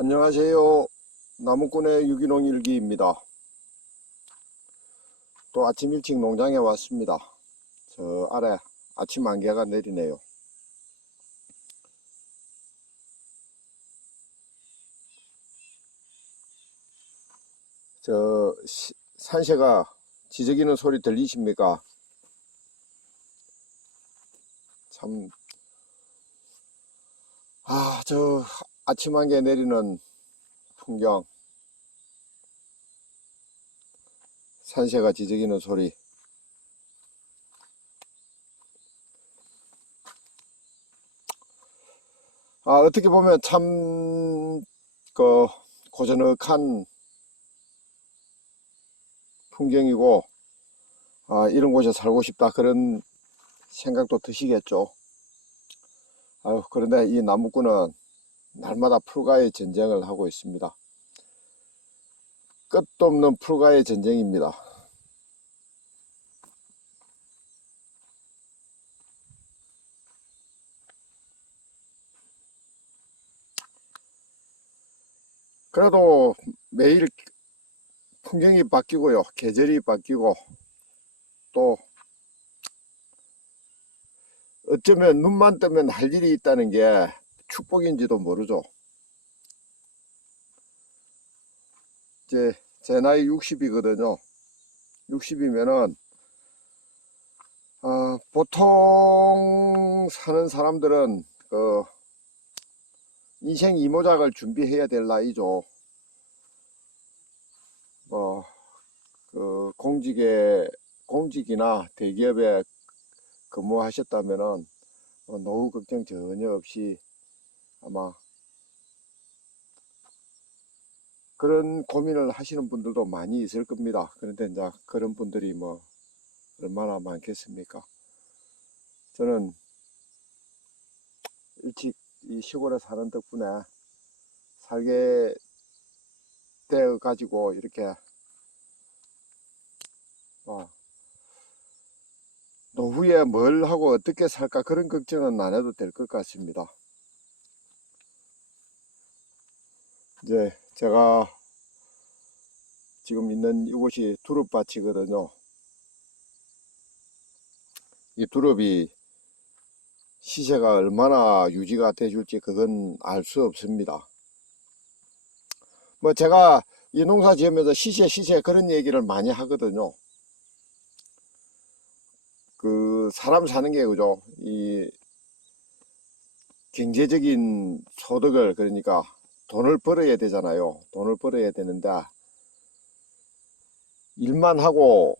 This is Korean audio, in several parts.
안녕하세요. 나무꾼의 유기농 일기입니다. 또 아침 일찍 농장에 왔습니다. 저 아래 아침 안개가 내리네요. 저 시- 산새가 지저귀는 소리 들리십니까? 참, 아, 저 아침 안개 내리는 풍경, 산새가 지저귀는 소리. 아, 어떻게 보면 참, 그, 고즈넉한 풍경이고, 아, 이런 곳에 살고 싶다. 그런 생각도 드시겠죠. 아유, 그런데 이 나무꾼은 날마다 풀과의 전쟁을 하고 있습니다. 끝도 없는 풀과의 전쟁입니다. 그래도 매일 풍경이 바뀌고요. 계절이 바뀌고 또 어쩌면 눈만 뜨면 할 일이 있다는 게 축복인지도 모르죠. 이제 제 나이 60이거든요. 60이면은 어, 보통 사는 사람들은 그 인생 이모작을 준비해야 될 나이죠. 뭐, 그 공직에, 공직이나 대기업에 근무하셨다면은 어, 노후 걱정 전혀 없이 아마 그런 고민을 하시는 분들도 많이 있을 겁니다. 그런데 이제 그런 분들이 뭐 얼마나 많겠습니까? 저는 일찍 이 시골에 사는 덕분에 살게 되어 가지고 이렇게 어, 노후에 뭘 하고 어떻게 살까 그런 걱정은 안 해도 될 것 같습니다. 이제 제가 지금 있는 이곳이 두릅밭이거든요. 이 두릅이 시세가 얼마나 유지가 돼줄지 그건 알 수 없습니다. 뭐 제가 이 농사 지으면서 시세 시세 그런 얘기를 많이 하거든요. 그 사람 사는 게 그죠. 이 경제적인 소득을 그러니까 돈을 벌어야 되잖아요. 돈을 벌어야 되는데 일만 하고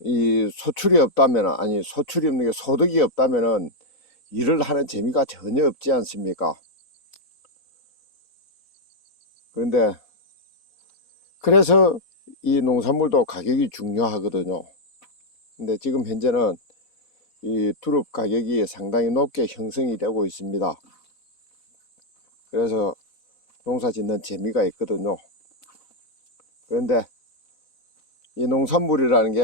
이 소출이 없다면 아니 소출이 없는 게 소득이 없다면은 일을 하는 재미가 전혀 없지 않습니까? 그런데 그래서 이 농산물도 가격이 중요하거든요. 근데 지금 현재는 이 두릅 가격이 상당히 높게 형성이 되고 있습니다. 그래서 농사 짓는 재미가 있거든요. 그런데 이 농산물이라는 게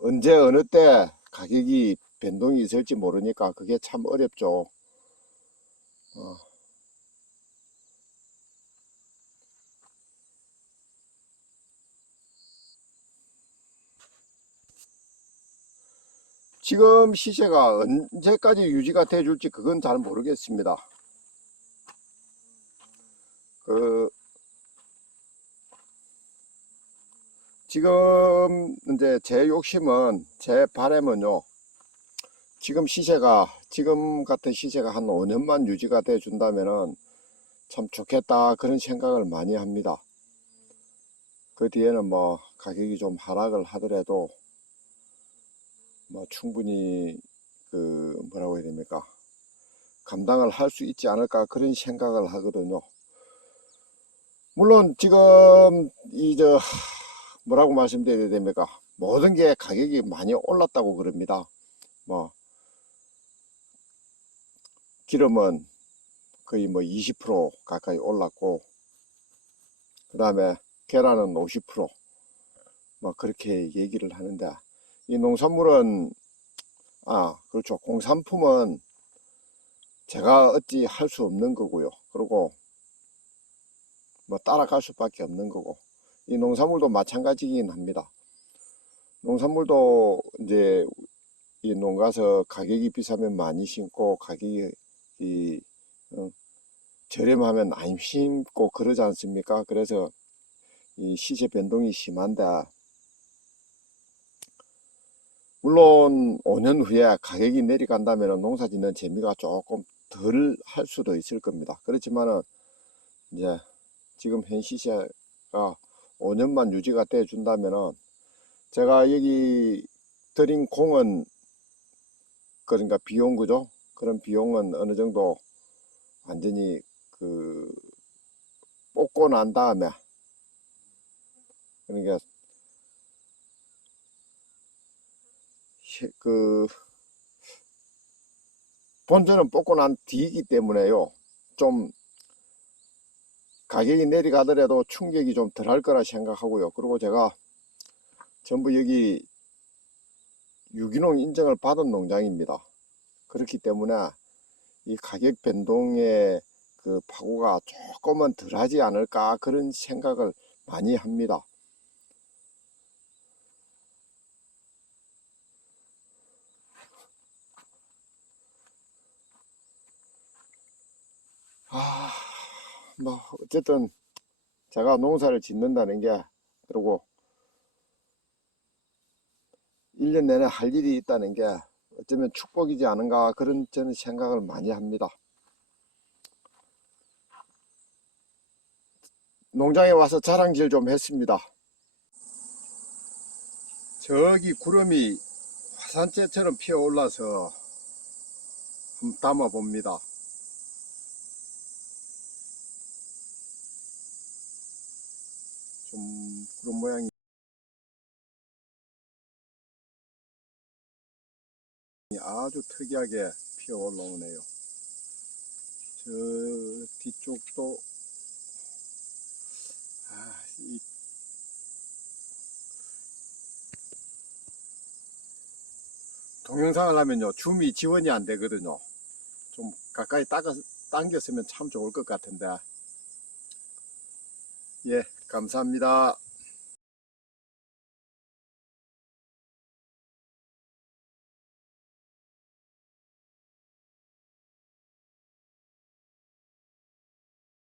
언제 어느 때 가격이 변동이 있을지 모르니까 그게 참 어렵죠. 어. 지금 시세가 언제까지 유지가 돼 줄지 그건 잘 모르겠습니다. 그 지금 이제 제 욕심은 제 바람은요. 지금 시세가 지금 같은 시세가 한 5년만 유지가 돼 준다면은 참 좋겠다 그런 생각을 많이 합니다. 그 뒤에는 뭐 가격이 좀 하락을 하더라도 뭐 충분히 그 뭐라고 해야 됩니까? 감당을 할 수 있지 않을까 그런 생각을 하거든요. 물론 지금 이저 뭐라고 말씀드려야 됩니까? 모든 게 가격이 많이 올랐다고 그럽니다. 뭐 기름은 거의 뭐 20% 가까이 올랐고 그 다음에 계란은 50%뭐 그렇게 얘기를 하는데 이 농산물은 아 그렇죠 공산품은 제가 어찌 할 수 없는 거고요 그리고 뭐 따라갈 수밖에 없는 거고 이 농산물도 마찬가지긴 합니다. 농산물도 이제 이 농가서 가격이 비싸면 많이 심고 가격이 이 어, 저렴하면 안 심고 그러지 않습니까? 그래서 이 시세 변동이 심한데 물론 5년 후에 가격이 내려간다면 농사 짓는 재미가 조금 덜 할 수도 있을 겁니다. 그렇지만은 이제 지금 현 시세가 5년만 유지가 돼 준다면은 제가 여기 드린 공은 그러니까 비용 그죠? 그런 비용은 어느 정도 완전히 그 뽑고 난 다음에 그러니까 시- 그 본전은 뽑고 난 뒤이기 때문에요. 좀 가격이 내려가더라도 충격이 좀 덜할 거라 생각하고요. 그리고 제가 전부 여기 유기농 인정을 받은 농장입니다. 그렇기 때문에 이 가격 변동의 그 파고가 조금은 덜하지 않을까 그런 생각을 많이 합니다. 아, 뭐 어쨌든 제가 농사를 짓는다는 게 그리고 1년 내내 할 일이 있다는 게 어쩌면 축복이지 않은가 그런 저는 생각을 많이 합니다. 농장에 와서 자랑질 좀 했습니다. 저기 구름이 화산재처럼 피어올라서 한번 담아 봅니다. 좀 그런 모양이 아주 특이하게 피어 올라오네요. 저 뒤쪽도 아, 이 동영상을 하면요 줌이 지원이 안 되거든요. 좀 가까이 따가, 당겼으면 참 좋을 것 같은데 예 감사합니다.